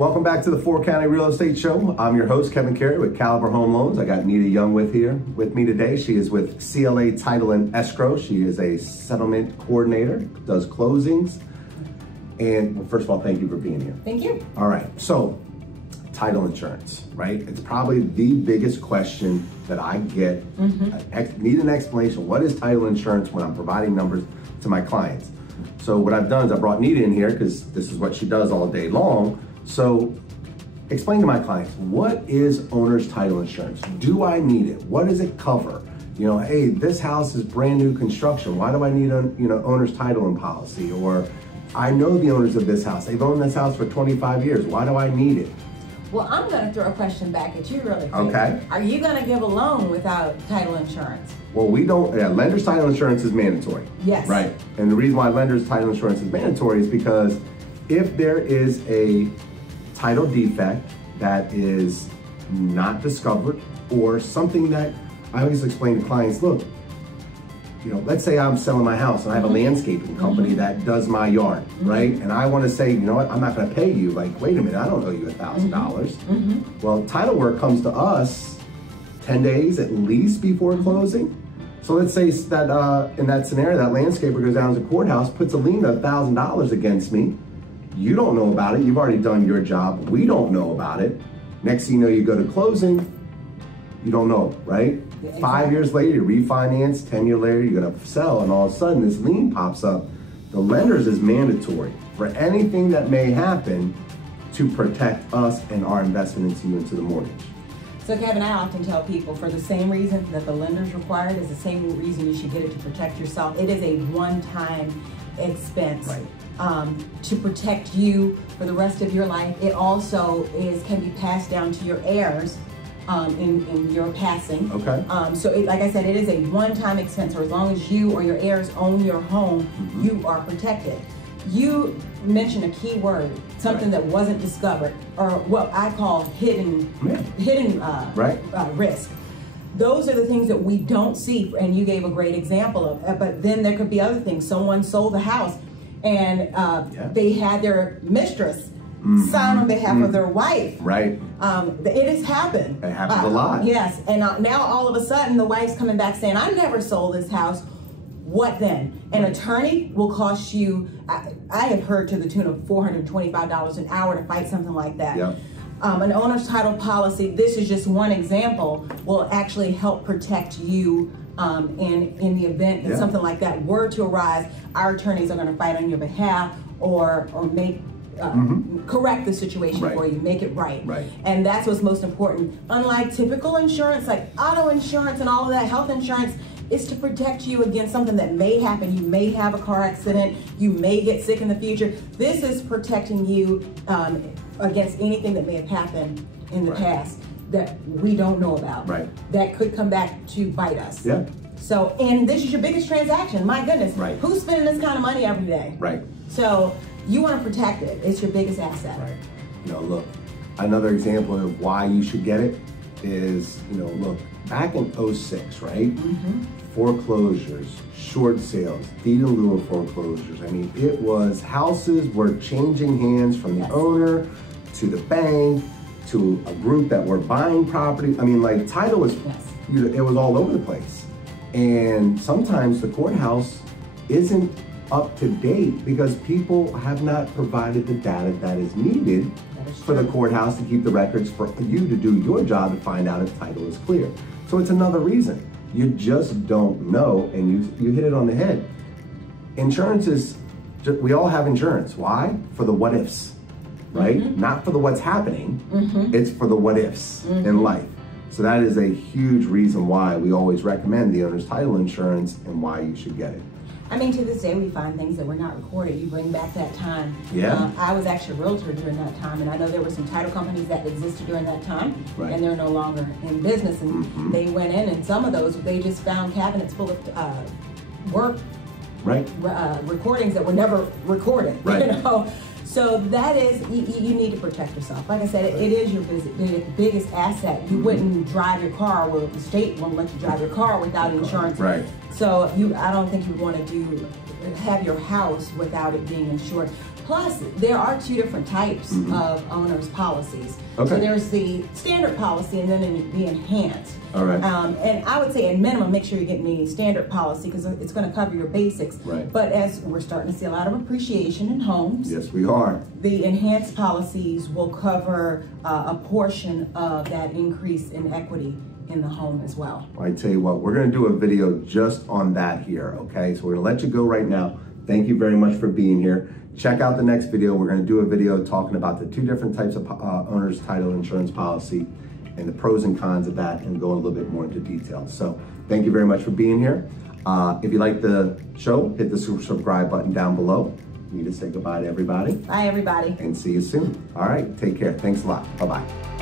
Welcome back to the Four County Real Estate Show. I'm your host, Kevin Carey with Caliber Home Loans. I got Nita Young with me today. She is with CLA Title and Escrow. She is a settlement coordinator, does closings. And well, first of all, thank you for being here. Thank you. All right, so title insurance, right? It's probably the biggest question that I get. Need an explanation. What is title insurance when I'm providing numbers to my clients? So what I've done is I brought Nita in here because this is what she does all day long. So explain to my clients, what is owner's title insurance? Do I need it? What does it cover? You know, hey, this house is brand new construction. Why do I need a owner's title and policy? Or I know the owners of this house. They've owned this house for 25 years. Why do I need it? Well, I'm going to throw a question back at you really quick. Okay. Are you going to give a loan without title insurance? Well, we don't. Lender's title insurance is mandatory. Yes. Right. And the reason why lender's title insurance is mandatory is because if there is a title defect that is not discovered, or something that I always explain to clients, look, you know, let's say I'm selling my house and I have a landscaping company that does my yard, right? And I want to say, you know what, I'm not going to pay you. Like, wait a minute, I don't owe you $1,000. Well, title work comes to us 10 days at least before closing. So let's say that in that scenario, that landscaper goes down to the courthouse, puts a lien of $1,000 against me. You don't know about it. You've already done your job. We don't know about it. Next thing you know, you go to closing, you don't know, right? Yeah, exactly. 5 years later, you refinance, 10 years later, you're gonna sell, and all of a sudden this lien pops up. The lenders is mandatory for anything that may happen to protect us and our investment into you, into the mortgage. So Kevin, I often tell people, for the same reason that the lender's required is the same reason you should get it, to protect yourself. It is a one-time expense. Right. To protect you for the rest of your life. It also can be passed down to your heirs in your passing. Okay. So like I said, it is a one-time expense. So as long as you or your heirs own your home, you are protected. You mentioned a key word, something that wasn't discovered, or what I call hidden risk. Those are the things that we don't see, and you gave a great example of. But then there could be other things. Someone sold the house, and they had their mistress sign on behalf of their wife. Right. It has happened. It happens a lot. Yes, and now all of a sudden the wife's coming back saying, I never sold this house. What then? An attorney will cost you, I have heard, to the tune of $425 an hour to fight something like that. Yep. An owner's title policy, this is just one example, will actually help protect you in the event that something like that were to arise. Our attorneys are going to fight on your behalf or make correct the situation for you, make it right. And that's what's most important. Unlike typical insurance, like auto insurance and all of that, health insurance is to protect you against something that may happen. You may have a car accident, you may get sick in the future. This is protecting you against anything that may have happened in the past that we don't know about, that could come back to bite us. Yeah. So, and this is your biggest transaction, my goodness. Who's spending this kind of money every day? So you want to protect it. It's your biggest asset. You know, look, another example of why you should get it is, you know, look, back in 06, right? Foreclosures, short sales, deed in lieu of foreclosures. I mean, it was, houses were changing hands from the owner to the bank to a group that were buying property. I mean, like, title was, it was all over the place. And sometimes the courthouse isn't up to date because people have not provided the data that is needed for the courthouse to keep the records for you to do your job to find out if title is clear. So it's another reason. You just don't know, and you hit it on the head. Insurance is, we all have insurance. Why? For the what ifs, right? Not for the what's happening, it's for the what ifs in life. So that is a huge reason why we always recommend the owner's title insurance and why you should get it. I mean, to this day, we find things that were not recorded. You bring back that time. I was actually a realtor during that time, and I know there were some title companies that existed during that time, and they're no longer in business. And they went in, and some of those, they just found cabinets full of work recordings that were never recorded. You know? So that is, you need to protect yourself. Like I said, it is your biggest asset. You wouldn't drive your car, well, the state won't let you drive your car without insurance. So I don't think you want to have your house without it being insured. Plus, there are two different types of owner's policies. Okay. So there's the standard policy and then the enhanced. All right. And I would say at minimum, make sure you're getting the standard policy because it's going to cover your basics. Right. But as we're starting to see a lot of appreciation in homes, Yes, we are. the enhanced policies will cover a portion of that increase in equity in the home as well. I tell you what, we're going to do a video just on that here, okay? So we're going to let you go right now. Thank you very much for being here. Check out the next video. We're going to do a video talking about the two different types of owner's title insurance policy and the pros and cons of that and go a little bit more into detail. So thank you very much for being here. If you like the show, hit the subscribe button down below. Nita, say goodbye to everybody. Bye, everybody. And see you soon. All right, take care. Thanks a lot. Bye-bye.